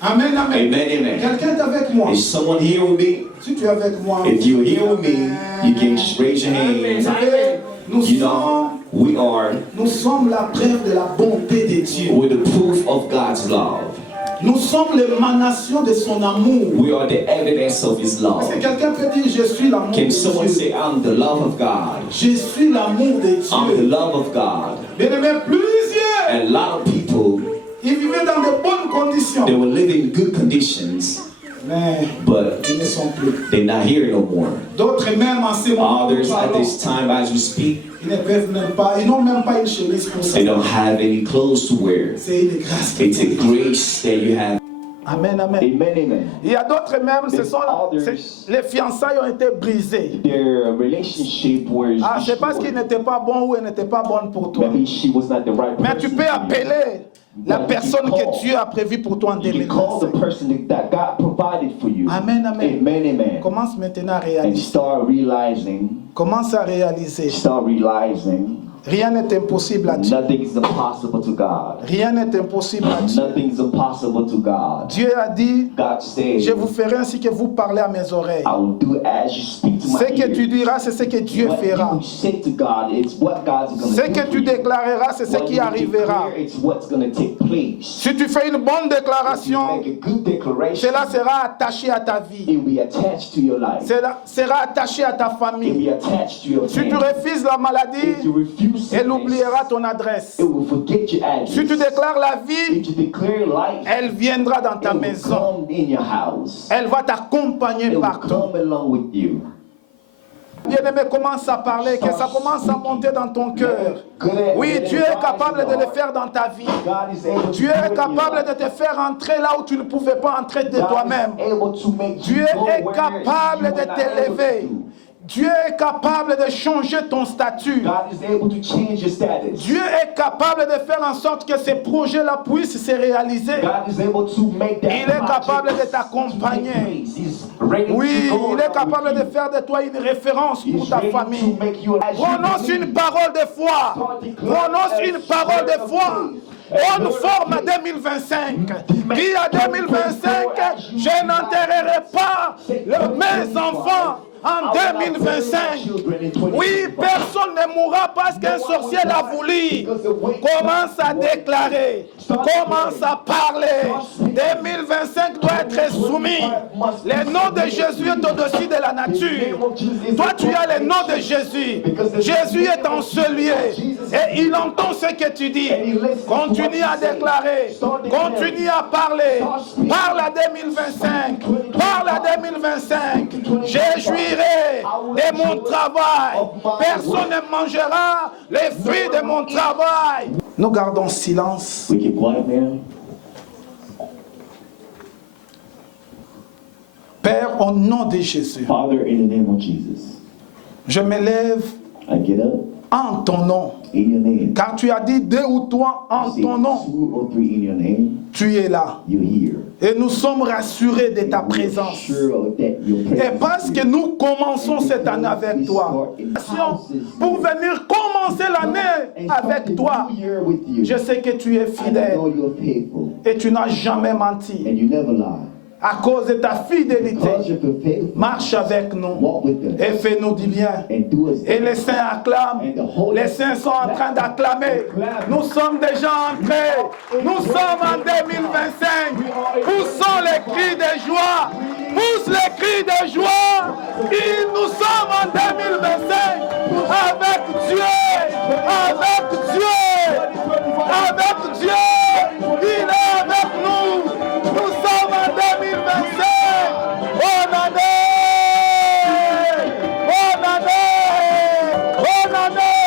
Amen, amen. Amen, amen. Quelqu'un est avec moi? Is someone here with me? Si tu es avec moi, If you're here with me, you can raise your hand. You know, nous sommes la preuve de la bonté de Dieu. we're the proof of God's love. Nous sommes l'émanation de son amour. We are the evidence of His Est-ce love. que quelqu'un peut dire je suis l'amour Can de someone Dieu? say, I'm the love of God? Je suis l'amour de I'm the Dieu. love of God. Bien aimé, plusieurs, And a lot of people, ils vivaient dans de bonnes conditions. they were living in good conditions, Mais but ils ne sont plus. they're not here no more. D'autres même en ce moment, Others at this time as we speak, ils ne peuvent même pas, ils n'ont même pas une chemise pour ça. they don't have any clothes to wear. C'est une grâce. It's a grace that you have. Amen, amen. Amen, amen. Il y a d'autres même, There's others. les fiançailles ont été brisées. Their relationship was Ah, c'est parce qu'il n'était pas bon ou elle n'était pas bonne pour toi. maybe she was not the right Mais tu person peux for you. appeler la personne que Dieu a prévue pour toi en You can call the 2025. person that God provided for you. Amen, amen. Amen, amen. Commence maintenant à And réaliser. start realizing, Commence à réaliser. Rien n'est impossible à Dieu. nothing is impossible to God. Rien n'est impossible à Dieu. Nothing is impossible to God. Dieu a dit, God said, je vous ferai ainsi que vous parlez à mes oreilles. I will do as you speak to my Ce que tu ears. diras, c'est ce que Dieu What fera. you say to God, it's what God's going Ce to do que for tu you. déclareras, c'est ce What qui you arrivera. declare, it's what's going to take place. Si tu fais une bonne If you déclaration, make a good declaration, cela sera attaché à ta vie. it will be attached to your life. Cela sera attaché à ta It will famille. be attached to your Si tu family. refuses la If you maladie, refuse elle sickness, oubliera ton adresse. it will forget your address. Si tu déclares la vie, If you declare life, elle viendra dans ta it will maison. come in your house. Elle va t'accompagner It will partout. come along with you. Bien-aimé, commence à parler, que ça commence à monter dans ton cœur. Oui, Dieu est capable de le faire dans ta vie. God is able to Dieu do est it in your capable life. de te faire entrer là où tu ne pouvais pas entrer de God toi-même. is able to make Dieu you go est where capable you de were not able t'élever. to. Dieu est capable de changer ton statut. God is able to change your status. Dieu est capable de faire en sorte que ces projets-là puissent se réaliser. God is able to make that Il est capable de project t'accompagner. take place. He's ready Oui, to go il est along capable with de you. faire de toi une référence pour He's ta ready famille. to make you as you Prononce believe. une parole de foi. Prononce une parole de foi. Bonne forme à 2025. Dis à 2025, je n'enterrerai pas mes enfants en 2025. Oui, personne ne mourra parce qu'un sorcier l'a voulu. Commence à déclarer. Commence à parler. 2025 doit être soumis. Le nom de Jésus est au-dessus de la nature. Toi, tu as le nom de Jésus. Jésus est enseigné. Et il entend ce que tu dis. Continue à déclarer. Continue à parler. Parle à 2025. Parle à 2025. Je jouirai de mon travail. Personne ne mangera les fruits de mon travail. Nous gardons silence. We keep quiet now. Père, au nom de Jésus, Father, in the name of Jesus, je me lève I get up en ton nom. in your name. Car tu as dit deux ou trois en Say ton nom. 2 or 3 in your name, Tu es là. you're here. Et nous sommes rassurés de ta We're présence. sure of that, your Et presence parce is que here. nous commençons cette année avec toi, pour venir commencer l'année avec toi, je sais que tu es fidèle know you're faithful et tu n'as jamais menti. and you never lie. À cause de ta fidélité, Because of your faithfulness, marche avec nous walk with us et fais-nous du bien. and do us. Et les saints acclament, les saints sont en train d'acclamer. Nous sommes déjà entrés, nous sommes en 2025. Poussons les cris de joie, pousse les cris de joie. Et nous sommes en 2025 avec Dieu, avec Dieu, avec Dieu. Il est avec nous. Nous sommes en 2025. Bonne année! Bonne année! Bonne année!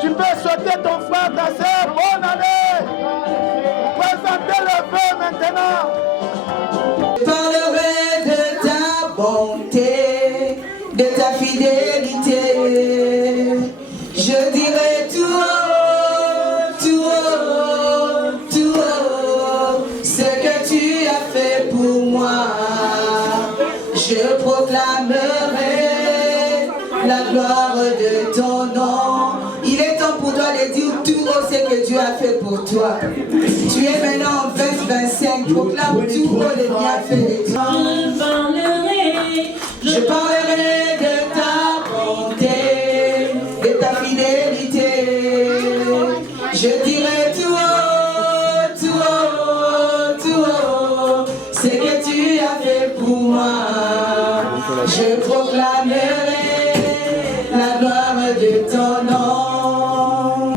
Tu peux sauter ton frère, ta soeur. Bonne année! Présentez le vœu maintenant. Je parlerai de ta bonté, de ta fidélité. Je dirai tout haut, tout haut, tout haut, ce que tu as fait pour moi. Je proclamerai la gloire de ton nom. Il est temps pour toi de dire tout haut ce que Dieu a fait pour toi. Tu es maintenant en 20 2025 proclame tout haut les bienfaits. Je parlerai de ta bonté, de ta fidélité. Je dirai tout haut, tout haut, tout haut, ce que tu as fait pour moi. Je proclamerai la gloire de ton nom.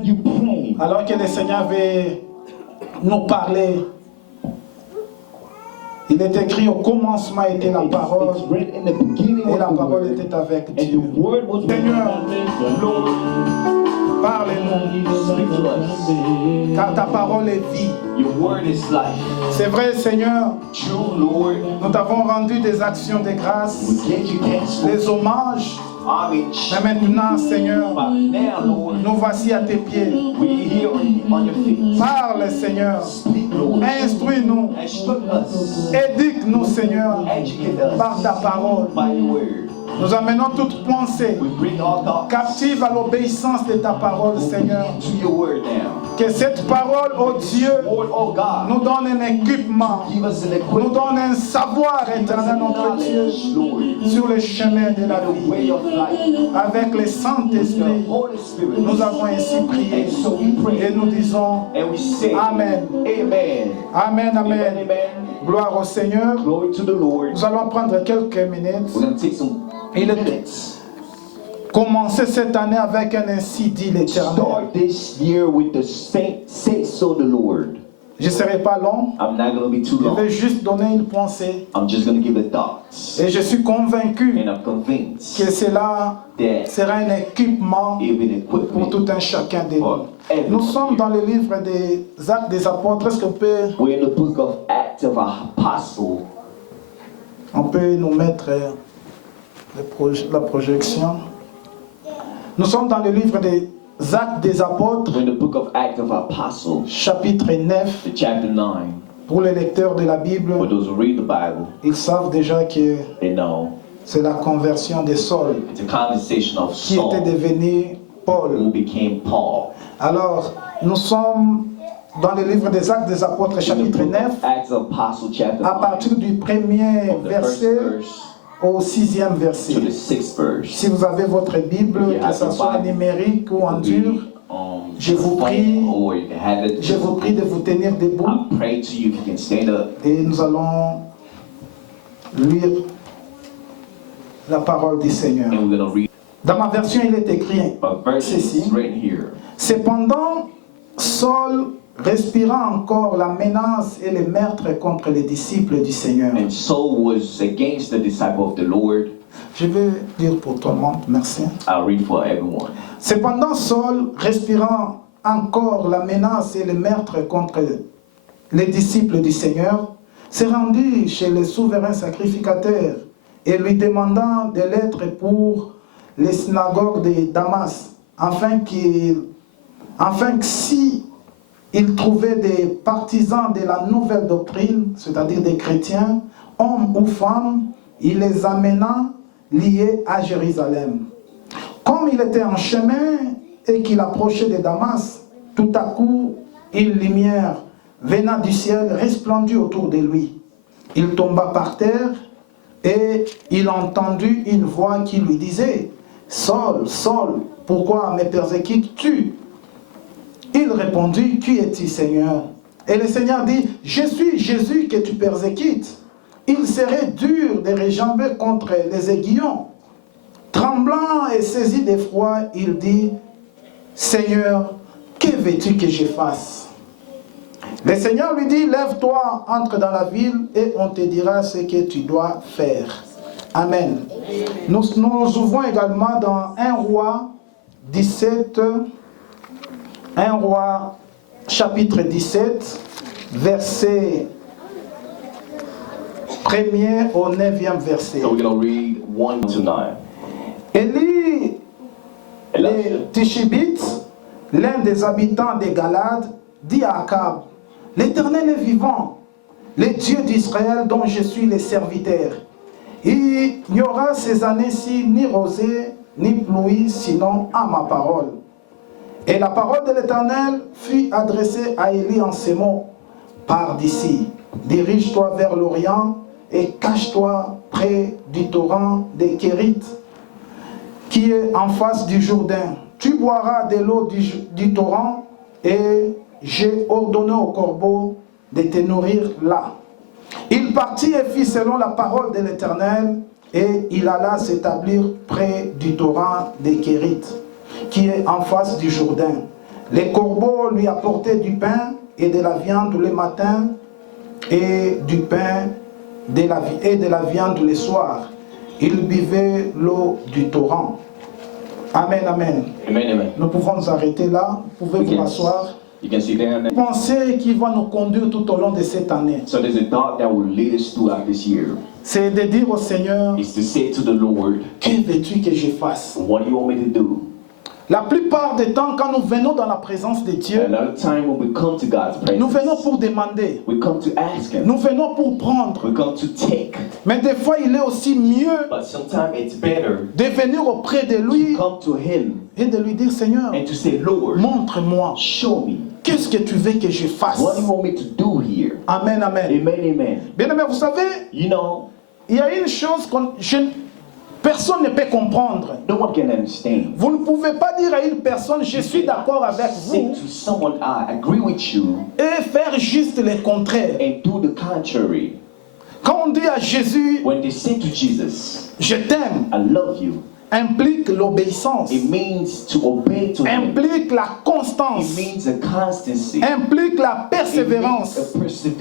Alors que le Seigneur veut nous parler, il est écrit au commencement était la parole et la parole était avec Dieu. Seigneur, parle-nous, car ta parole est vie. C'est vrai, Seigneur, nous t'avons rendu des actions de grâce, des hommages. Mais maintenant, Seigneur, nous voici à tes pieds. Parle, Seigneur. Instruis-nous. Éduque-nous, Seigneur, par ta parole. Nous amenons toute pensée captive à l'obéissance de ta parole, Seigneur. Que cette parole, oh Dieu, nous donne un équipement, nous donne un savoir éternel, notre Dieu, sur le chemin de la vie. Avec le Saint-Esprit, nous avons ainsi prié et nous disons Amen. Amen, amen. Gloire au Seigneur. Nous allons prendre quelques minutes. Il est commencé cette année avec un ainsi dit l'Éternel. Start this year with the say so the Lord. Je ne serai pas long. I'm not going to be too Je long. vais juste donner une pensée. I'm just going to give a thought. Et je suis convaincu And I'm convinced que cela that sera un équipement it will equip pour me. tout un chacun de nous. Nous sommes dans le livre des Actes des Apôtres. Est-ce qu'on peut, We're in the book of Acts of Apostle. on peut nous mettre la projection? Nous sommes dans le livre des Actes des Apôtres, We're in the book of Acts of Apostle, chapitre 9. the chapter 9. Pour les lecteurs de la Bible, For those who read the Bible, ils savent déjà que they know c'est la conversion de Saul it's a conversation of qui était Saul devenu Paul. who became Paul. Alors, nous sommes dans le livre des Actes des Apôtres, In the chapitre book 9, of Acts of Apostle, chapter à 9, partir du premier from the first verset verse au 6e to verset. the 6th verse. Si vous avez votre Bible, If you que have ce your soit Bible, numérique ou en It dur, will be, je vous phone, prie, or you can have it. je vous prie de vous tenir debout I pray to you if you can stand up, et nous allons lire la parole du Seigneur. and we're going to read Dans ma version, il est écrit a verse ceci. that's written here. Cependant, Saul respira encore la menace et le meurtre contre les disciples du Seigneur. And Saul was against the disciple of the Lord. Je vais lire pour tout le monde, merci. I'll read for everyone. Cependant, Saul, respirant encore la menace et le meurtre contre les disciples du Seigneur, s'est rendu chez le souverain sacrificateur et lui demandant des lettres pour les synagogues de Damas, afin que si il trouvait des partisans de la nouvelle doctrine, c'est-à-dire des chrétiens, hommes ou femmes, il les amena liés à Jérusalem. Comme il était en chemin et qu'il approchait de Damas, tout à coup, une lumière venant du ciel resplendit autour de lui. Il tomba par terre et il entendit une voix qui lui disait « Saul, Saul, pourquoi me persécutes-tu » Il répondit « Qui es-tu, Seigneur ?» Et le Seigneur dit « Je suis Jésus que tu persécutes. » Il serait dur de réjamber contre les aiguillons. Tremblant et saisi d'effroi, il dit « Seigneur, que veux-tu que je fasse ?» Le Seigneur lui dit « Lève-toi, entre dans la ville et on te dira ce que tu dois faire. » Amen. Nous ouvrons également dans 1 Roi 17, 1 Roi chapitre 17, verset 1er au 9e verset. So we're going to read 1 to 9. Élie, le Tishibite, l'un des habitants des Galades, dit à Akab, « L'Éternel est vivant, le Dieu d'Israël dont je suis le serviteur. Il n'y aura ces années-ci ni rosée, ni pluie, sinon à ma parole. » Et la parole de l'Éternel fut adressée à Élie en ces mots, « pars d'ici, dirige-toi vers l'Orient et cache-toi près du torrent des Kérites, qui est en face du Jourdain. Tu boiras de l'eau du torrent et j'ai ordonné au corbeau de te nourrir là. Il partit et fit selon la parole de l'Éternel et il alla s'établir près du torrent des Kérites, qui est en face du Jourdain. Les corbeaux lui apportaient du pain et de la viande le matin et du pain et de la viande le soir. Il buvait l'eau du torrent. Amen, amen. Amen, amen. Nous pouvons nous arrêter là. Vous pouvez vous asseoir. You can sit down. Pensez qui va nous conduire tout au long de cette année. So there's a thought that will lead us throughout this year. C'est de dire au Seigneur, Is to say to the Lord, que veux-tu que je fasse? what do you want me to do? La plupart des temps, quand nous venons dans la présence de Dieu, A lot of time when we come to God's nous venons presence, pour demander, we come to ask Him. nous venons pour prendre. We come to take. Mais des fois, il est aussi mieux But sometimes it's better de venir auprès de to lui come to Him et de lui dire, Seigneur, and to say, Lord, montre-moi, show me. qu'est-ce que tu veux que je fasse? What do you want me to do here? Amen, amen. Amen, amen. Bien aimé, vous savez, You know, il y a une chose que personne ne peut comprendre. no one can understand. Vous ne pouvez pas dire à une personne, je suis d'accord avec Say vous, to someone, I agree with you, et faire juste le contraire. and do the contrary. Quand on dit à Jésus, When they say to Jesus, je t'aime, I love you, implique l'obéissance, it means to obey to Him. implique la It constance, means a constancy. implique la It means persévérance. a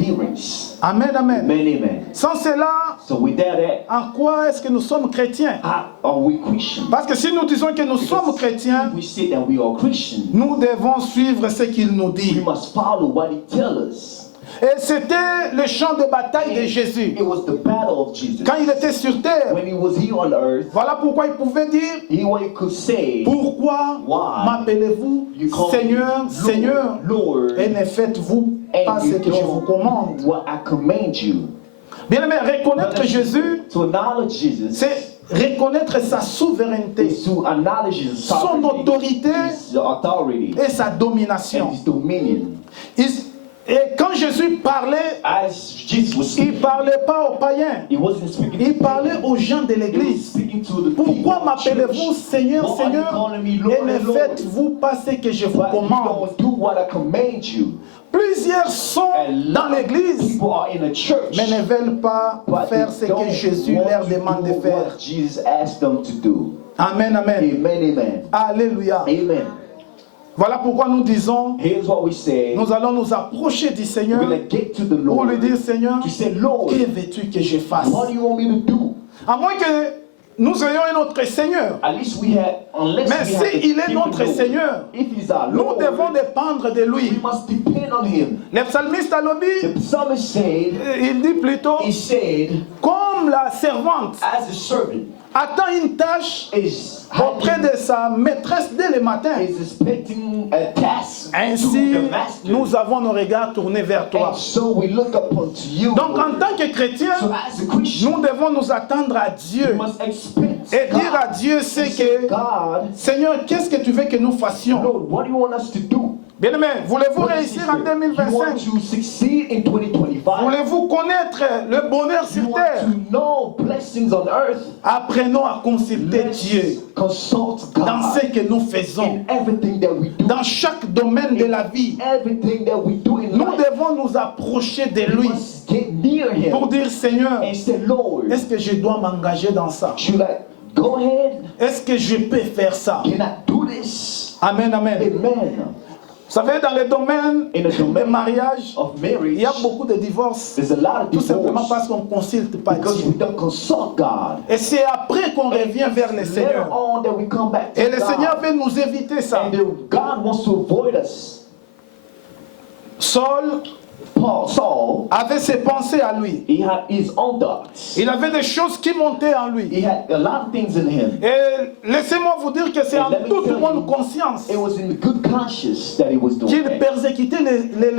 perseverance. Amen, amen. Amen, amen. Sans cela, So without that, en quoi est-ce que nous sommes chrétiens? how are we Christians? Parce que si nous disons que nous sommes chrétiens, We say that we are Christians. nous devons suivre ce qu'il nous We dit. must follow what He tells us. Et c'était le champ de bataille de Jésus. It was the battle of Jesus. Quand il était sur terre, When He was here on earth, voilà pourquoi il pouvait dire, He could say, pourquoi Why? m'appelez-vous You call Seigneur, me Seigneur, Lord, et ne faites-vous pas and ce you que je vous don't commande. what I command you. Bien aimé, reconnaître Jésus, To acknowledge Jesus c'est reconnaître sa souveraineté, is to acknowledge His son sovereignty, autorité His authority, et sa domination. and His dominion. Et quand Jésus parlait, As Jesus was il ne speaking, parlait pas aux païens, He wasn't speaking il to parlait people. aux gens de He was l'église. speaking to the Pourquoi people of m'appelez-vous church. Seigneur, Why are you Seigneur, calling me et Lord ne and Lord? faites-vous pas ce que je vous But you commande? don't do what I command you. Plusieurs sont A dans lot of l'église, people are in the church, mais ne veulent pas but faire they ce que don't Jésus want leur to demande de do faire. what Jesus asked them to do. Amen, amen. Amen, amen. Alléluia. Amen. Voilà pourquoi nous disons, Here's what we say. nous allons nous approcher du We're Seigneur going to get to the pour lui Lord dire, Seigneur, to say, Lord, que veux-tu que je fasse? what do you want me to do? À moins que nous ayons un autre Seigneur. At least we have, unless Mais we have si il est different notre Lord. Seigneur, If He's our nous Lord, devons dépendre de we lui. must depend on Him. Le psalmiste à The l'obit, psalmist said, il dit plutôt, he said, comme la servante as a servant attend une tâche is auprès de sa maîtresse dès le matin, is expecting a task ainsi to the master. nous avons nos regards tournés vers toi. And so we look up unto you. Donc en Lord. tant que chrétiens, So as a Christian, nous devons nous attendre à we Dieu must expect et dire à God. Dieu And c'est say, que, God, Seigneur, qu'est-ce que tu veux que nous fassions? Lord, what do you want us to do? Bien-aimé, voulez-vous What is réussir it? en You want 2025? to succeed in 2025? Voulez-vous connaître le bonheur You sur want terre? to know blessings on earth? Apprenons à consulter Dieu Let's consult dans God ce que nous faisons, in everything that we do. dans chaque domaine de la vie. Everything that we do in Nous life, devons nous approcher de we lui must get near pour Him dire, Seigneur, and say, Lord, est-ce que je dois m'engager dans ça? should I go ahead? Est-ce que je peux faire ça? Can I do this? Amen, amen. Amen. Vous savez, dans le domaine In the du domain mariage, of il marriage, y a beaucoup de divorces, there's a lot of tout simplement divorce parce qu'on ne consulte pas because Dieu. we don't consult God. Et c'est après qu'on revient vers le Later Seigneur. on that we come back to Et le God. Seigneur veut nous éviter ça. And God wants to avoid us. Saul Saul, avait ses pensées à lui. he had his own thoughts. Il avait des choses qui montaient en lui. He had a lot of things in him. Et laissez-moi vous dire que c'est en And let me toute tell bonne you, conscience It was in good conscience that he was doing qu'il that. persécutait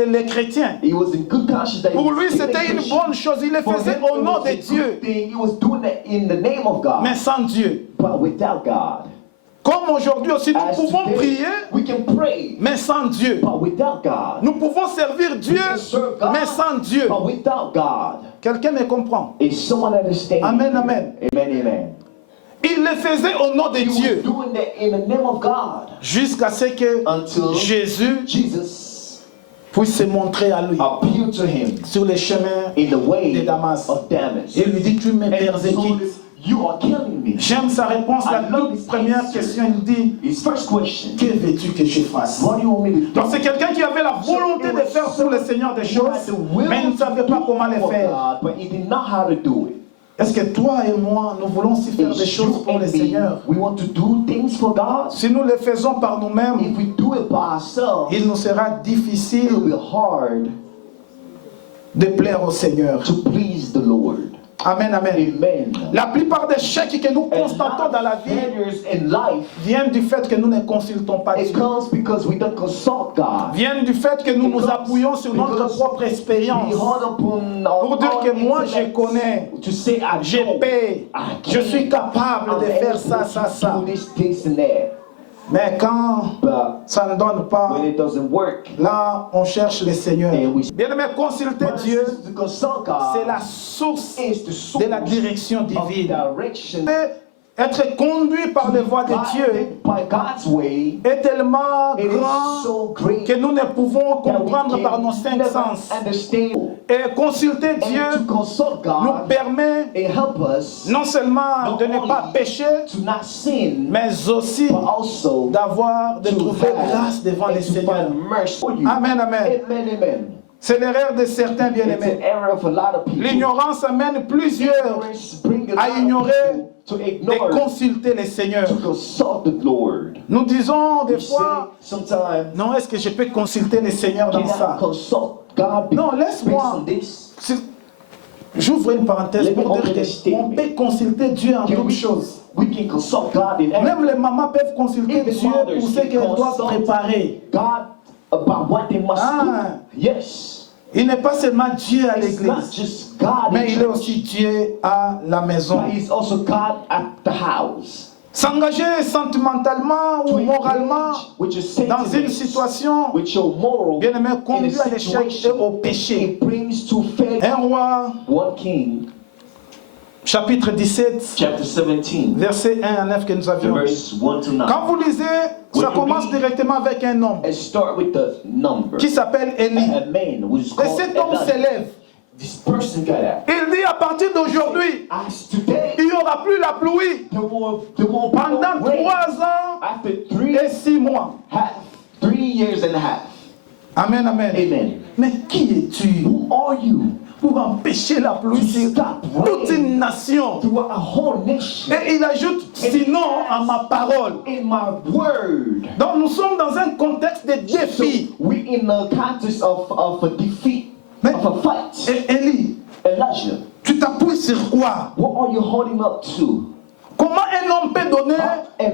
les chrétiens. He was in good conscience that he Pour was lui, killing c'était une Christians. bonne chose. Il le For faisait him, au it nom was de a Dieu, good thing. He was doing it in the name of God, mais sans Dieu. but without God. Comme aujourd'hui aussi, nous As pouvons today, prier, we can pray, mais sans Dieu. but without God. Nous pouvons servir Dieu, We can serve God, mais sans Dieu. but without God. Quelqu'un me comprend? Is someone understanding? Amen, amen. Amen, amen. Il le faisait au nom de He was Dieu, doing that in the name of God jusqu'à ce que until Jésus Jesus puisse se montrer à lui appealed to him sur les chemins in the way de Damas. of Damas. Il lui dit, tu me And he told persécutes. him, you are killing me. J'aime sa réponse, la toute première question, il dit, His first question, que veux-tu que je fasse? what do you want me to do? Donc c'est quelqu'un qui avait la volonté de faire pour le Seigneur des choses, mais il ne savait pas comment les for faire. God, but he didn't know how to do it. Est-ce que toi et moi, nous voulons aussi faire des It's choses you pour le and me. Seigneur? We want to do things for God. Si nous les faisons par nous-mêmes, If we do it by ourselves, il nous sera it difficile will be hard de plaire au Seigneur. to please the Lord. Amen, amen. Amen. La plupart des chèques que nous And constatons dans la vie failures in life, viennent du fait que nous ne consultons pas it Dieu. comes because we don't consult God. Viennent du fait que nous nous appuyons sur notre propre We expérience. hold upon our Pour dire que own moi, je intellect connais, to say I je know, paie, I je can, suis capable de I'm faire able ça, ça, to ça. do this and that. Mais quand But ça ne donne pas, when it doesn't work, là, on cherche le Seigneur. and we Bien-aimé, consulter Dieu, to consult God c'est la source is the source de la direction of divine. direction. Être conduit par les voies de Dieu Guided by God's way, est tellement it is grand so great que nous ne pouvons that we comprendre par nos can cinq never sens. understand. Et consulter And Dieu to consult nous God, permet it helps us non seulement de ne pas pécher, to not sin, mais aussi but also de to trouver have grâce devant and le to Seigneur. find mercy for you. Amen, amen. Amen, amen. C'est l'erreur de certains It's bien-aimés. an error of a lot of people. L'ignorance amène plusieurs Ignorance brings a à lot of ignorer people to de ignore, consulter le Seigneur. to consult the Lord. Nous disons des We say fois, sometimes, non, est-ce que je peux consulter le Seigneur dans can I ça? consult God Non, based laisse-moi. on this? J'ouvre une parenthèse Let me pour dire open this qu'on statement. peut consulter Dieu en Can toutes we, choses. we can consult God in everything. Même les mamans peuvent consulter Even Dieu mothers pour ce can qu'elles doivent consult préparer. God about what they must Ah. do. Yes. Il n'est pas seulement Dieu à It's not l'église, just God mais in il est church, aussi Dieu à la maison. but He's also God at the house. S'engager sentimentalement To ou moralement engage with your dans une sentiments, situation, with your moral, bien aimé, in conduit a à l'échec et situation, au péché. it brings to faith. Un roi, 1 King, chapitre 17, chapter 17, verset 1 à 9 que nous the avions. verses 1 to 9. Quand vous lisez, ça commence directement avec un homme And start with the number. qui s'appelle Élie. A man who is Et called cet homme Elijah. s'élève. This person got out. Il dit à partir d'aujourd'hui, As today, il n'y aura plus la pluie the more pendant 3 ans after 3 et 6 mois. years and a half. Amen, amen. Amen. Mais qui es-tu Who are you? pour empêcher la pluie sur toute une nation? To a whole nation. Et il ajoute, sinon à ma parole. In my word. Donc nous sommes dans un contexte de défi. So we in the context of a defeat, Mais- of a fight. Et Élie, Elijah, tu t'appuies sur quoi? what are you holding up to? Comment un homme peut donner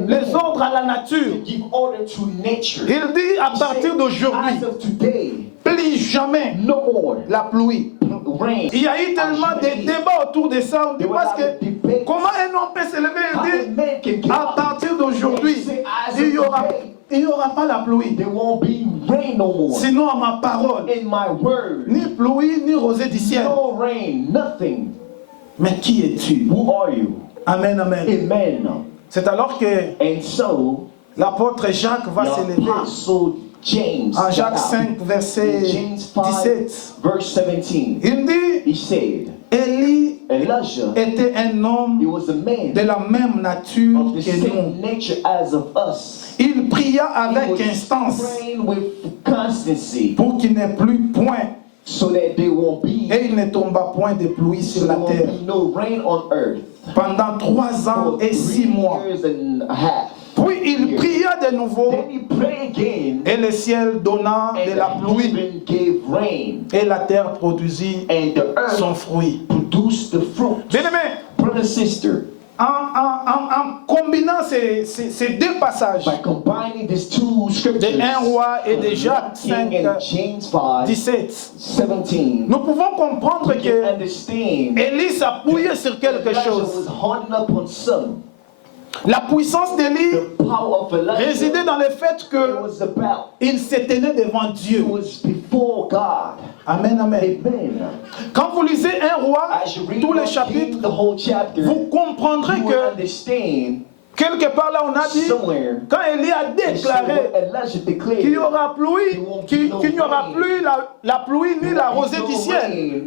les ordres à la nature? Give order to nature. Il dit à partir As d'aujourd'hui, of today, plus jamais no more la pluie. rain. Il y a eu tellement de débats autour de ça. On dit parce que comment un homme peut se lever How a et dire man can get à up partir d'aujourd'hui, il n'y aura pas la pluie. there won't be rain no more. Sinon à ma parole, In my word, ni pluie ni rosée du ciel. no rain, nothing. Mais qui es-tu? Who are you? Amen, amen. Amen. C'est alors que And so, l'apôtre Jacques va the s'élever. apostle James, En Jacques got out. 5, verset In James 5, 17. verse 17, Il dit, he said, Élie Elijah, était un he homme was a man de la même nature of the que nous. same nature as of us. Il pria He avec was instance praying with constancy pour qu'il n'ait plus point so that there won't be, et il ne tomba point de pluie so sur la there terre won't be no rain on earth pendant 3 ans for et 6 mois. 3 years and a half. Puis il pria de nouveau Then he prayed again, et le ciel donna de and la the pluie heaven gave rain, et la terre produisit and the earth son fruit. produced the fruit. Bien-aimé, Brother and sister, en combinant ces deux passages by combining these two scriptures, de 1 roi et de Jacques 5, King and James 5, 17, 17, nous pouvons comprendre we can que understand Élie s'appuyait sur quelque Elijah chose. was holding up on something. La puissance d'Élie The power of Elijah, résidait dans le fait it que was about, il se tenait devant Dieu. it was before God. Amen, amen. Amen. Quand vous lisez un roi, As you read tous les King, chapitres, the whole chapter, vous comprendrez you will que understand quelque part là on a dit, somewhere. quand Élie a déclaré Elijah declared qu'il n'y aura plus la pluie ni la rosée du ciel,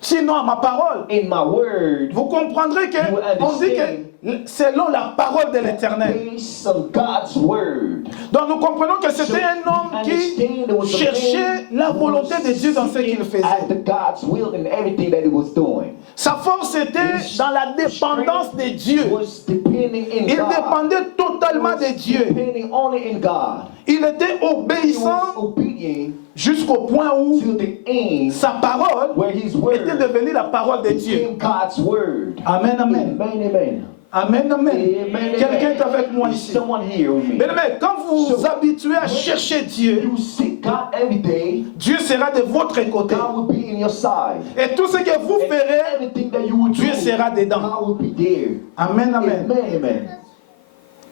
sinon à ma parole, in my word, vous comprendrez que You will on dit understand. que selon la parole de l'Éternel. based on God's word. Donc nous comprenons que c'était un homme qui cherchait la volonté de Dieu dans ce qu'il faisait. After God's will in everything that he was doing. Sa force était dans la dépendance de Dieu. Was depending in Il God. dépendait totalement de Dieu. Depending only in God. Il était He was obéissant obedient jusqu'au point où to the end sa parole where his était word devenue la parole de Dieu. became God's word. Amen, amen. Amen, amen. Amen, amen. Amen, Quelqu'un est amen. avec moi Is ici. someone here with me? Bien aimé, quand vous vous habituez à chercher Dieu, You seek God every day, Dieu sera de votre côté. God will be in your side. Et tout ce que vous And ferez, everything that you will do, Dieu sera dedans. God will be there. Amen, amen. Amen, amen.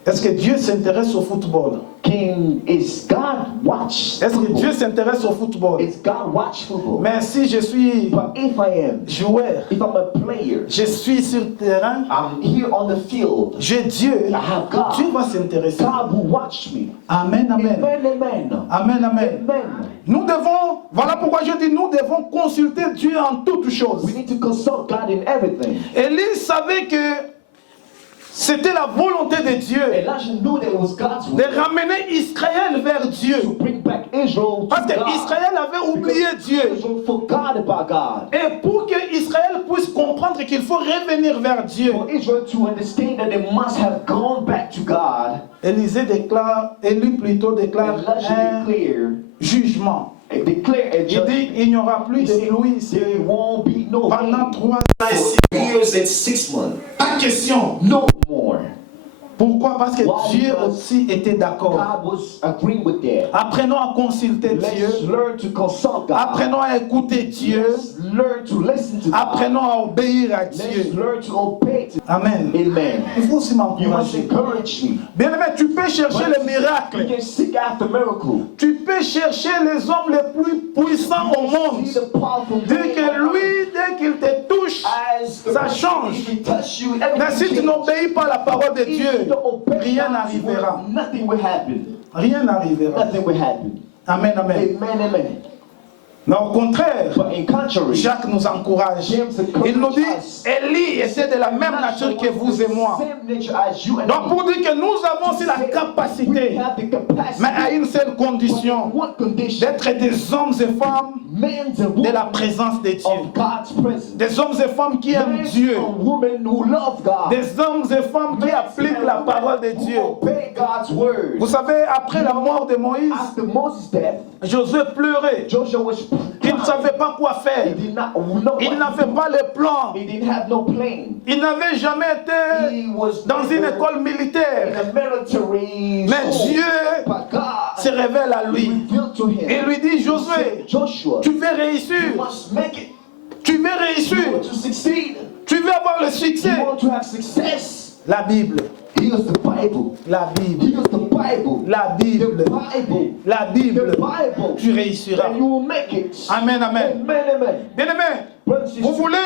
Est-ce que Dieu s'intéresse au football? Is God watch Est-ce que football? Dieu s'intéresse au football? Is God watch football? Mais si je suis But if I am, joueur, if I'm a player, je suis sur le terrain, I'm here on the field, j'ai Dieu, I have God. Dieu va s'intéresser. God will watch me. Amen, amen. Amen, amen. Amen, amen. Amen. Nous devons, voilà pourquoi je dis, nous devons consulter Dieu en toutes choses. We need to consult God in everything. Élie savait que c'était la volonté de Dieu Elijah knew that it was God's de will ramener Israël vers to Dieu. bring back Israel to Parce que God. Israël avait oublié Because Dieu. Israel forgot about God. Et pour que Israël puisse comprendre qu'il faut revenir vers Dieu, For Israel to understand that they must have gone back to God, Élie plutôt déclare Elijah un declared jugement. a Il dit judgment. il n'y aura plus He de said, pluie there won't be no pendant rain 3 ans et 6 3 years and 6 months. Pas question. no more. Pourquoi? Parce que Why? Dieu Because aussi était d'accord. God was agreeing with that. Apprenons à consulter Let's Dieu. learn to consult God. Apprenons à écouter Dieu. Let's learn to listen to God. Apprenons à obéir à Let's Dieu. learn to obey to Amen. Amen. Il faut aussi You must m'encourager. encourage me. Bien aimé, tu peux chercher le You miracle. can seek after miracle. Tu peux chercher les hommes les plus puissants au monde. See the powerful Dès man que lui, dès qu'il te touche, as the ça person, change. if he touch you, mais si tu everything n'obéis pas à la parole de changes. If Dieu, you don't obey rien God's n'arrivera. word, nothing will happen. Rien n'arrivera. Nothing will happen. Amen, amen. Amen, amen. Mais au contraire, But in contrary, Jacques nous encourage. Il nous dit, Élie était de la même nature que vous et moi. same nature as you and Donc me. pour dire que nous avons aussi la We capacité, have the capacity, mais à une seule but condition, in one condition, d'être des hommes et femmes men and de la women présence de Dieu. of God's presence. Des hommes et femmes qui aiment Men Dieu. and women who love God. Des hommes et femmes qui appliquent la parole de Dieu. Who obey God's word. Vous savez, après la mort de Moïse, After Moses' death, Josué pleurait. Joshua was Il ne savait pas quoi He faire. did not know. Il n'avait pas le plan. He didn't have no plan. Il n'avait jamais été He was dans une never école in militaire. a military Mais school. Dieu But God se révèle à lui revealed to him. et lui dit, He Josué, said, Joshua, tu veux you réussir. must make it. Tu veux You réussir. want to succeed. Tu veux avoir le You succès. want to have success. La Bible. Here's the Bible. La Bible. Here's the Bible. La The Bible. Bible. La Bible. The Bible. Tu réussiras. And you will make it. Amen, amen. Amen, amen. Bien-aimé, Brothers and vous sisters, voulez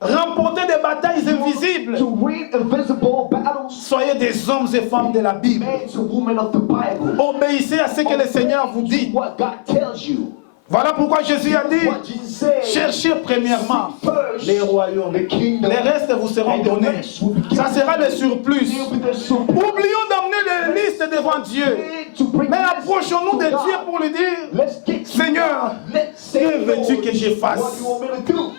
remporter des batailles invisibles. to win invisible battles, Soyez des hommes et femmes de la Bible. men and women of the Bible. Obéissez à ce que le Seigneur vous dit. What God tells you. Voilà pourquoi Jésus a dit, What Jesus said. cherchez premièrement First, les royaumes. the kingdom. Les restes vous seront And the donnés. rest will be given. Ça sera le surplus. You'll be the super- Oublions d'amener les listes devant Dieu. To bring Mais this approchons-nous to de God. Dieu pour lui dire, Let's get to Seigneur, God. Let's say, que veux-tu Lord, que je fasse? What do you want me to do?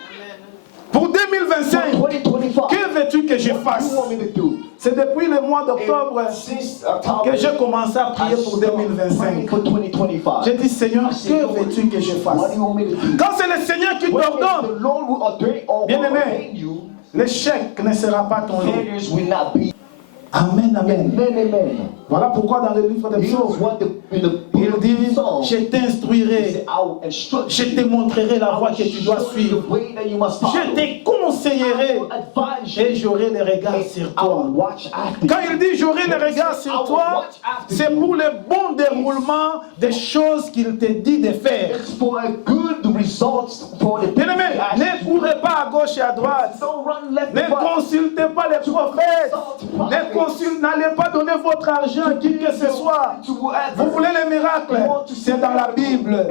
pour 2025, 2025. que veux-tu que je What fasse? do you want me to do? C'est depuis le mois d'octobre Since October, que j'ai commencé à prier pour 2025. for 2025. J'ai dit, Seigneur, que veux-tu que je What fasse? do you want me to do? Quand c'est le Seigneur qui When t'ordonne, the Lord will ordain or will Bien-aimé. ordain you, l'échec ne sera pas ton lot. failures will not be. Amen, amen. Amen, amen. Voilà pourquoi dans le livre des Here's psaumes, what in the il dit, Psalm, je he t'instruirai, said, I will instruct je you. te montrerai la voie que tu dois I will show you suivre. the way that you must follow. Je te conseillerai I will advise et you. j'aurai les regards sur I will toi. watch after Quand you. il dit j'aurai les regards sur toi, c'est pour le bon déroulement des choses qu'il te dit de faire. It's for a good results for the Bien aimé, ne courez pas à gauche et à droite. Don't run left Ne and right. consultez pas les prophètes. N'allez pas donner votre argent à qui que ce soit. Vous voulez les miracles? C'est dans la Bible.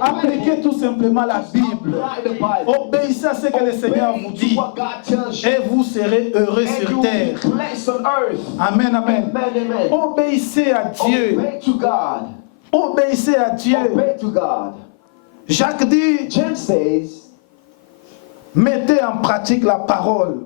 Appliquez tout simplement la Bible. Obéissez à ce que le Seigneur vous dit. Et vous serez heureux sur terre. Amen, amen. Obéissez à Dieu. Obey to God. Obéissez à Dieu. Obey to God. Jacques dit, James says, mettez en pratique la parole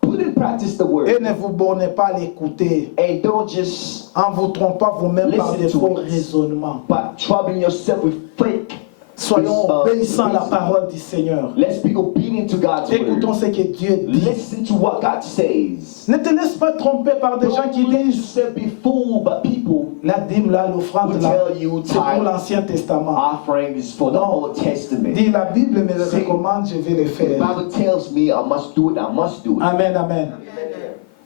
put in practice the word et ne vous bornez pas à l'écouter and don't just en vous trompant vous-même par des Listen to faux it. raisonnements. by troubling yourself with fake. Soyons obéissants à la parole du Seigneur. Let's be obedient to God's Écoutons word. ce que Dieu dit. Listen to what God says. Ne te laisse pas tromper par des gens qui Don't let disent yourself be fooled by people la dîme là, l'offrande who là, tell you c'est pour tithe l'Ancien Testament. offering is for the Old Testament. Dis la Bible me le Say, recommande, je vais le The faire. Bible tells me I must do it, I must do it. Amen, amen.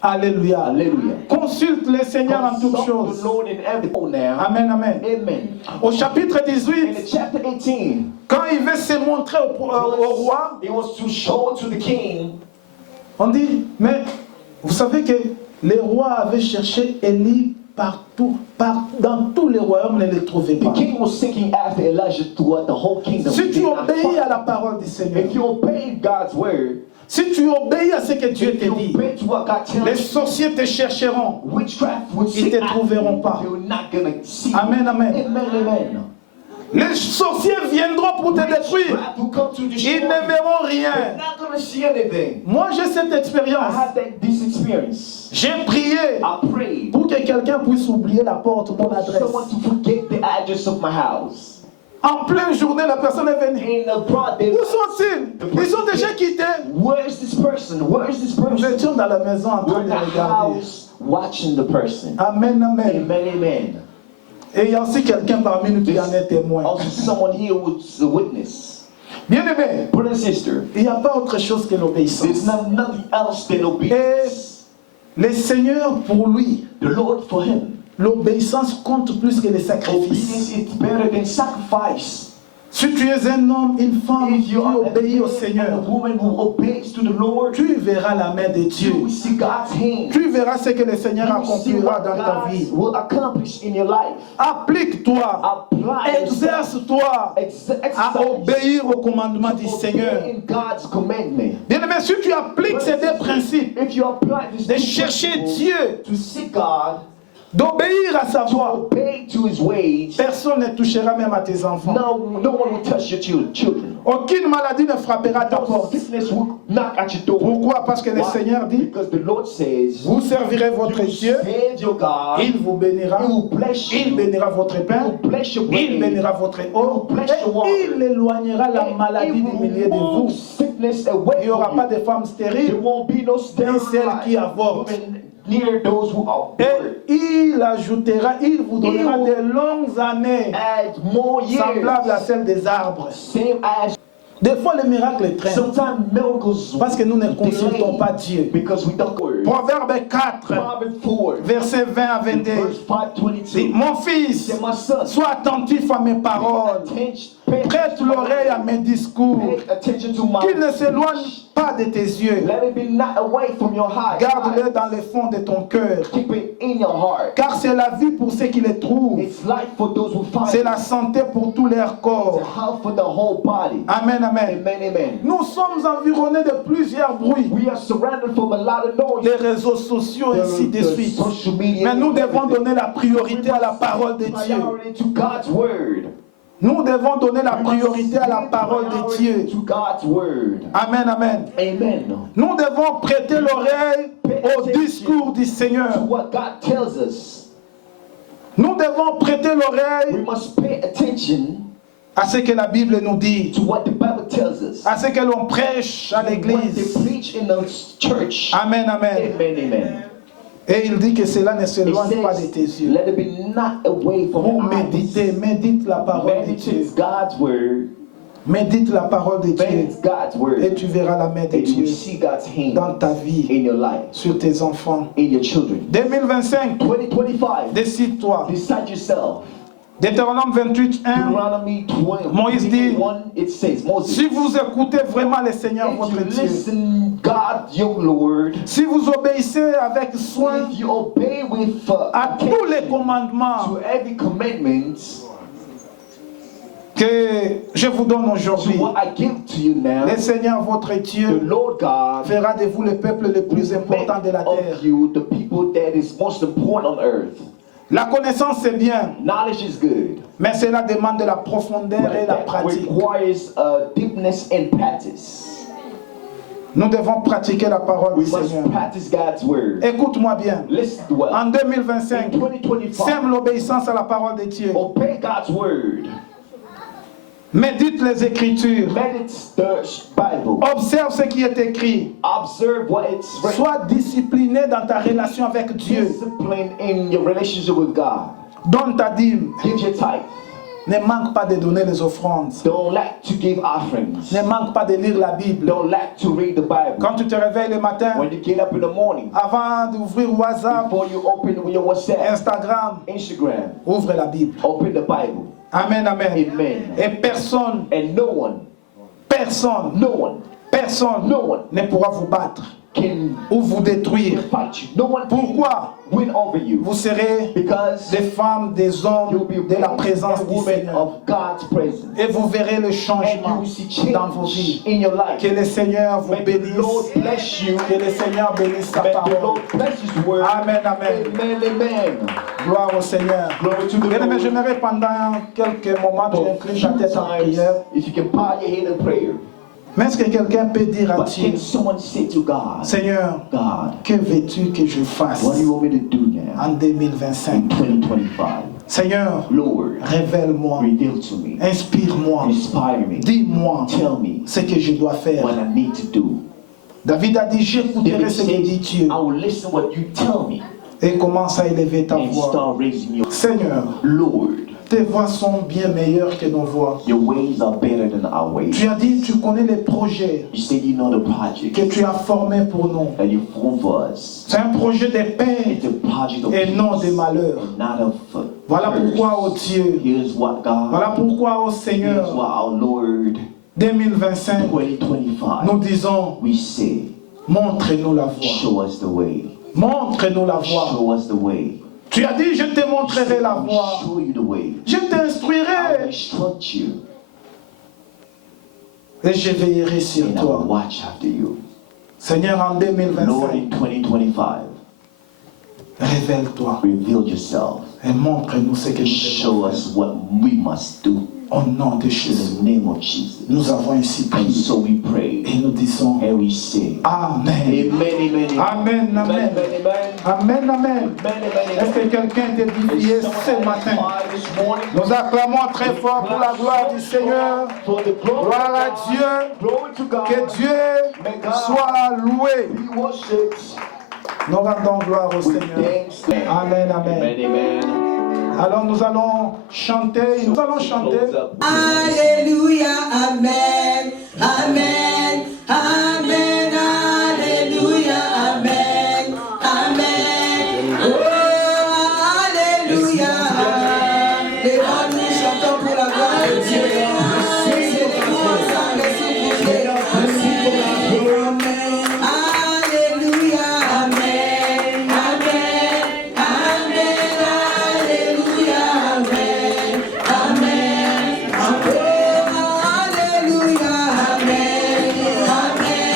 Alléluia. Hallelujah. Consulte le Seigneur en toutes Consult choses. the Lord in everything now. Amen, amen. Amen. Au chapitre In 18, the chapter 18, quand il veut se montrer au roi, he wants to show to the king. on dit, mais vous savez que les rois avaient cherché Élie partout, dans tous les royaumes, ne le trouvaient The pas. king was seeking after Elijah throughout the whole kingdom. Si He tu did not obéis find à la him. parole du Seigneur, If you obey God's word, si tu obéis à ce que Dieu if te you dit, obey to what God tells les you, sorciers te chercheront. witchcraft will Ils seek te after trouveront you. pas. They will not gonna see Amen, you. amen. Amen, amen. Les sorciers viendront pour te détruire. Witchcraft will come to destroy Ils you. ne verront They're rien. not gonna see anything. Moi, j'ai cette I expérience. had this experience. J'ai prié I prayed pour que quelqu'un puisse oublier la porte, mon for adresse. someone to forget the address of my house. En pleine journée, la personne est venue. In the broad day, Où sont-ils? Ils ont déjà quitté. where is this person? Where is this Nous person? étions dans la maison en We're train in de the regarder. house watching the person. Amen, amen. Amen, amen. Et il y a aussi quelqu'un parmi nous qui en est témoin. Also, someone here who's a witness. Bien aimé, Brother and sister, il n'y a pas autre chose que there's l'obéissance. nothing else than Et obedience. le Seigneur, pour lui, The Lord for him. l'obéissance compte plus que les sacrifices. Obedience is better than sacrifice. Si tu es un homme, une femme If qui you are obéit au a Seigneur, woman who obeys to the Lord, tu verras la main de you Dieu. will see God's hand. Tu verras ce que le Seigneur You will see accomplira what dans ta God vie. will accomplish in your life. Applique-toi, Apply yourself. exerce-toi à obéir au commandement du Seigneur. in God's commandment. Bien aimé, si tu appliques ces deux principes, If you apply this de chercher Dieu, to seek God, d'obéir à sa to voix, obey to His ways, personne ne touchera même à tes enfants. no one will touch your children. Aucune maladie ne frappera ta No porte. sickness will knock at your door. Pourquoi? Parce que le Why? Seigneur dit, Because the Lord says, vous servirez votre you Dieu, serve your God, il vous bénira, He will bless il you, bénira votre He will pain, bless your il bread, bénira votre eau, et il éloignera la maladie du milieu de vous. sickness away Il n'y aura from pas you. de femmes There stériles, won't be no ni celles qui avortent. women near those who are born. Et il ajoutera, il vous donnera de longues années, Add more semblables à years, celles des arbres. same as Des fois, le miracle traîne, sometimes miracles parce que nous ne consultons delay pas Dieu. because we don't word. Proverbe 4, Proverbs 4, verset 20 à 22. verse Dit, 5:22. mon fils, C'est my son. sois attentif à mes paroles, prête l'oreille à mes discours, Pay attention to my qu'il ne s'éloigne pas de tes yeux. Let it be not away from your heart. Garde-le dans le fond de ton cœur, Keep it in your heart. car c'est la vie pour ceux qui les trouvent. It's life for those who find C'est it. la santé pour tout leur It's corps. health for the whole body. Amen, amen. Amen, amen. Nous sommes environnés de plusieurs bruits, We are surrounded from a lot of noise. les réseaux sociaux, ainsi de The suite. social media. Mais nous devons donner la priorité à la parole de Dieu. Priority to God's word. Nous devons donner la priorité à la parole de Dieu. To God's word. Amen, amen. Amen. Nous devons prêter l'oreille au discours du To Seigneur. what God tells us. Nous devons prêter We l'oreille must pay attention à ce que la Bible nous dit, to what the Bible tells us. à ce que l'on prêche à What they l'église. preach in the church. Amen, amen. Amen, amen. Et il dit que cela ne It s'éloigne pas de tes says, yeux. let it be not away from Pour your eyes. méditer, médite la parole de Dieu. Meditate God's word. Médite la parole de Dieu. Meditate God's word. Et tu verras la main de And you Dieu will see God's hand dans ta vie, in your life, sur tes enfants. in your children. 2025, 2025. décide-toi. Decide yourself. Deutéronome 28, 1. Deuteronomy 20. Moïse dit, 21, it says, Moses, Si vous écoutez vraiment le Seigneur if votre you Dieu, listen God your Lord, si vous obéissez avec soin if you obey with à tous les to commandements every commandment que je vous donne to aujourd'hui, what I give to you now, le Seigneur votre the Dieu Lord God fera de vous le peuple le plus will make important de la terre. of you the people that is most important on earth. La connaissance c'est bien, Knowledge is good, mais cela demande de la profondeur et but la that pratique. requires deepness and practice. Nous devons pratiquer la parole We du must Seigneur. practice God's word. Écoute-moi bien. Listen well. En In 2025, 2025, sème l'obéissance à la parole de Dieu. obey God's word. Médite les Écritures. Meditate the Bible. Observe ce qui est écrit. Observe what it's written. Sois discipliné dans ta relation avec Dieu. Discipline in your relationship with God. Donne ta dîme. Give your tithe. Ne manque pas de donner les offrandes. Don't lack to give offerings. Ne manque pas de lire la Bible. Don't lack to read the Bible. Quand tu te réveilles le matin, When you get up in the morning, avant d'ouvrir WhatsApp, before you open your WhatsApp, Instagram, Instagram, ouvre la Bible. open the Bible. Amen, amen. Amen. Et personne, And no one personne ne pourra vous battre can ou vous détruire. fight you. No one can Pourquoi? win over you. Vous serez Because des femmes, des you'll hommes be de la présence a du woman Seigneur. of God's presence. Et vous verrez le And you changement will see dans vos vies. change in your life. Que le Seigneur vous May the Lord bénisse. bless you. Que le Seigneur bénisse sa May the parole. Lord bless His word. Amen, amen. Amen, amen. Gloire au Seigneur. Glory to the Bien-aimé, Lord. j'aimerais pendant quelques moments tu inclines ta tête en prière. If you can bow your head in prayer. Mais est-ce que quelqu'un peut dire à But Dieu, can someone say to God, Seigneur, God, que veux-tu que je fasse what do you want me to do now en in 2025? 2025? Seigneur, Lord, révèle-moi, reveal to me, inspire-moi, inspire me, dis-moi tell me ce que je dois faire. what I need to do. David a dit, j'écouterai David ce que dit says, Dieu. I will listen what you tell me Et commence à élever ta and voix. start raising your Seigneur, Lord. tes voix sont bien meilleures que nos voix. Your ways are better than our ways. Tu as dit, tu connais les projets You said you know the project que tu as formés pour nous. that you formed for us. C'est un projet de paix It's a project of et peace non de malheur. and not of Voilà curse. pourquoi, ô Dieu, Here's what God, voilà pourquoi, ô here's Seigneur, what our Lord 2025, 2025, nous disons, we say, montre-nous la voie. show us the way. Montre-nous la voie. Show us the way. Tu as dit, je te montrerai la I will voie. show you the way. Je I will t'instruirai instruct you et je veillerai sur and I will toi. watch after you. Seigneur, en Lord, 2025, in 2025, révèle-toi reveal yourself. et montre-nous ce que nous Show devons us what we must do faire. Au nom de in Jésus, the name of Jesus. nous avons ainsi And prié so we pray et nous disons and we say, Amen. Amen, amen, Amen, amen. amen, Amen, amen. amen, Est-ce que quelqu'un est édifié ce matin? Nous acclamons très fort pour la gloire du Seigneur. Gloire à Dieu. Que Dieu soit loué. Nous rendons gloire au Seigneur. Amen, amen. Alors nous allons chanter. Alléluia, Amen, Amen, Amen, Alléluia, Amen, Amen, oh, Alléluia. Lève-nous, chantons pour la gloire de Dieu. Célébrons ensemble, s'il vous plaît. Alléluia, Amen, Amen, Amen, Alléluia, Amen, Amen, oh, Alléluia, Amen, Amen.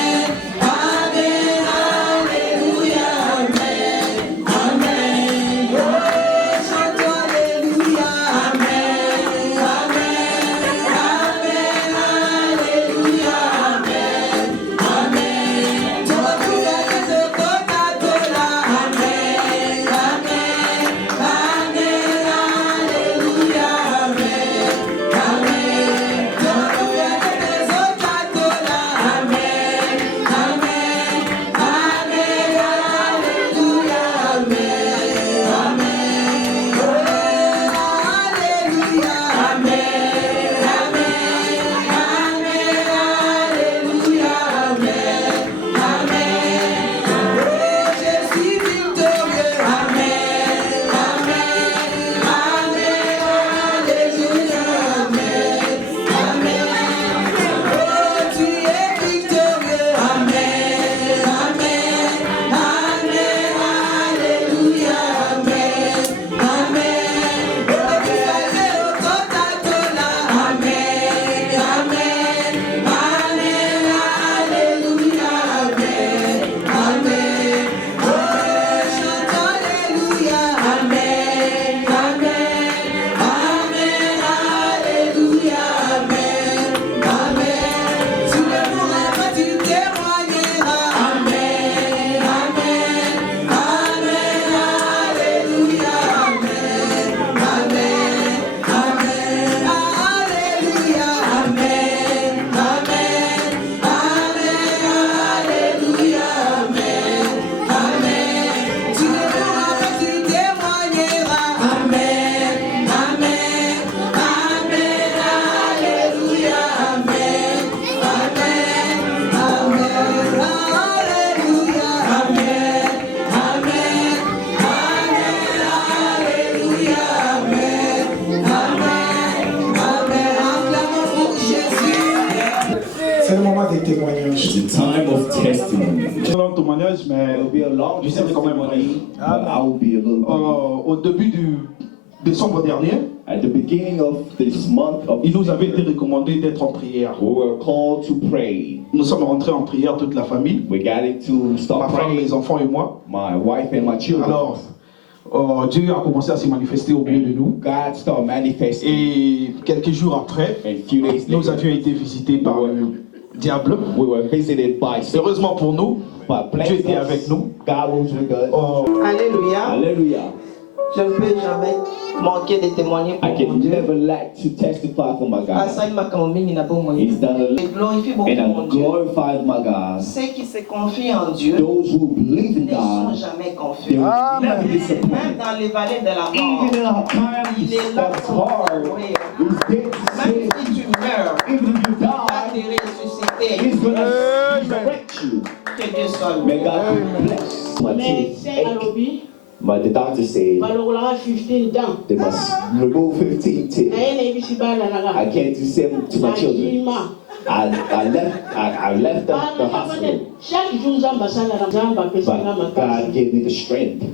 testimony. Un long témoignage, mais It'll be a long je sais quand même testimony, but I will be a little au début du décembre dernier, At the beginning of this month of il nous avait été December, recommandé d'être en prière. we were called to pray. Nous sommes rentrés en prière, toute la famille, We got to ma start femme, praying, les enfants et moi. my wife and my children. Alors, Dieu a commencé à se manifester au milieu de nous. God started manifesting, Et quelques jours après, and a few days nous later, avions été visités par le diable. we were visited by Satan. Heureusement pour nous, But bless Dieu était us, avec nous. God was with us. Alléluia. Hallelujah. Je ne peux jamais manquer de témoigner I pour mon can Dieu. never lack to testify for my God. Asai makamomini na bomo. He's done a Je lot, glorifie beaucoup and mon I Dieu. glorified my God. Ceux qui se confient en Dieu Those who believe in ne sont God, jamais they confus. will Amen. never be Même disappointed. dans les vallées de la mort, Even in our times il est là that's pour hard, mourir. he's there to Même save. si tu meurs, Even if you il va die, te ressusciter. he's gonna Amen. resurrect you. Que Dieu soit May loué. God bless my teeth. médecin alobi The doctor said balongolaka 15 dents they must remove 15 teeth. naye nayebisi bana I nanga can't do 7 to my children. nakima I left the hospital, chaque jour nzambe asalaka nzambe apesanga but God makasi gave me the strength.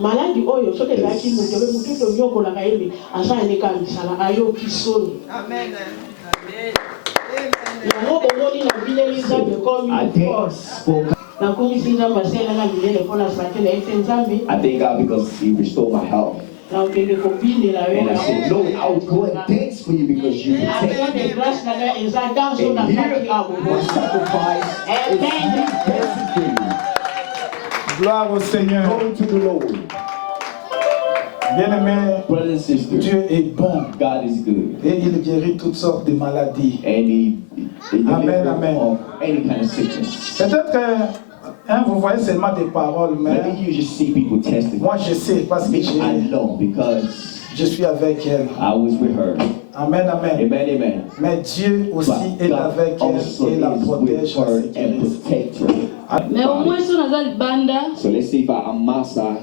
maladi oyo soki ezalaki moto obe motu tonyokolaka yebe asaleleka misala ayoki soni Amen. yango bomoni na bileli nzambe ekomi I force dance for God. nakomisi nzambe asalelanga minene mpona sante na ye te nzambe I thank God because He restored my health. nakokende kobindela yo And I said, Lord, I will go and dance for you because you protect action me. de grâce nanga eza danso na And kati here, abo my sacrifice is me dancing for you. Gloire au Seigneur. Glory to the Lord. Bien-aimé, Brothers and sisters, Dieu est bon God is good. et il guérit toutes sortes de maladies. And He delivers Amen. of any kind of sickness. Peut-être que vous voyez seulement des paroles, mais Maybe you just see people testify. moi je sais parce que Me, I know because je suis avec elle. I was with her. Amen, amen. Amen, amen. Mais Dieu aussi But est God avec elle also et la is protège, with la her and sécurise. protect her. mais au moins so naza libanda So let's see if I'm Massa.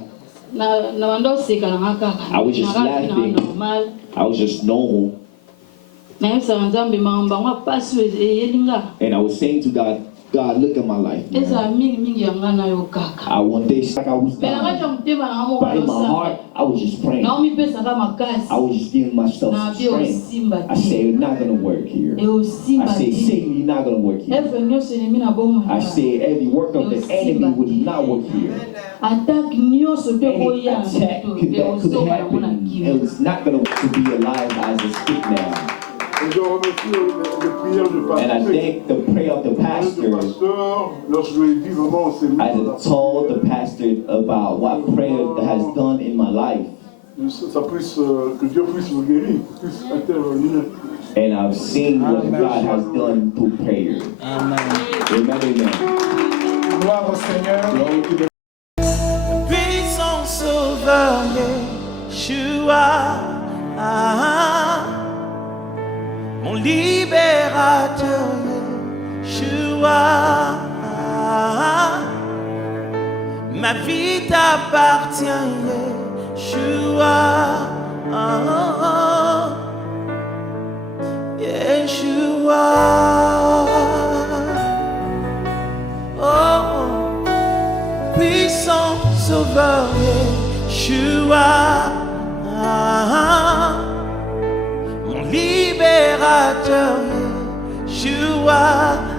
na bando oseka nanga kaka I was just nakaki na laughing. normal I was just normal. nayebisaka nzambe makambo yango apasi eyeli nga And I was saying to God, God, look at my life. ezala mingimingi yanga na yo kaka I one day like I was me nakati ya dying. motema nanga moko But in my naosaka heart, I was just praying. naomipesaka makasi I was just giving myself na some bie strength. osimba I said, te you're not going to work here. eosimba I said, te Satan, you're not going to work here. efe nyonso elemi na bomoi I said, every work of the enemy would not work here. atake nyonso te Any koya attack moto that could eosoba yango na happen, kima it was not going to be alive as I speak now. Et je remercie les prières du And I pasteur. thank the prayer of the pastor Lorsque je lui ai dit vraiment, c'est as I told the pastor about what prayer has done in my life. ça puisse, que Dieu puisse me guérir, puisse intervenir. And I've seen what God has done through prayer. Amen. Amen, amen. Gloire au Seigneur. Glory to the Puissant sauveur, Yeshua, mon libérateur, Yeshua, ma vie t'appartient, Yeshua, Yeshua, oh, puissant sauveur, Yeshua, mon libérateur, Yeshua.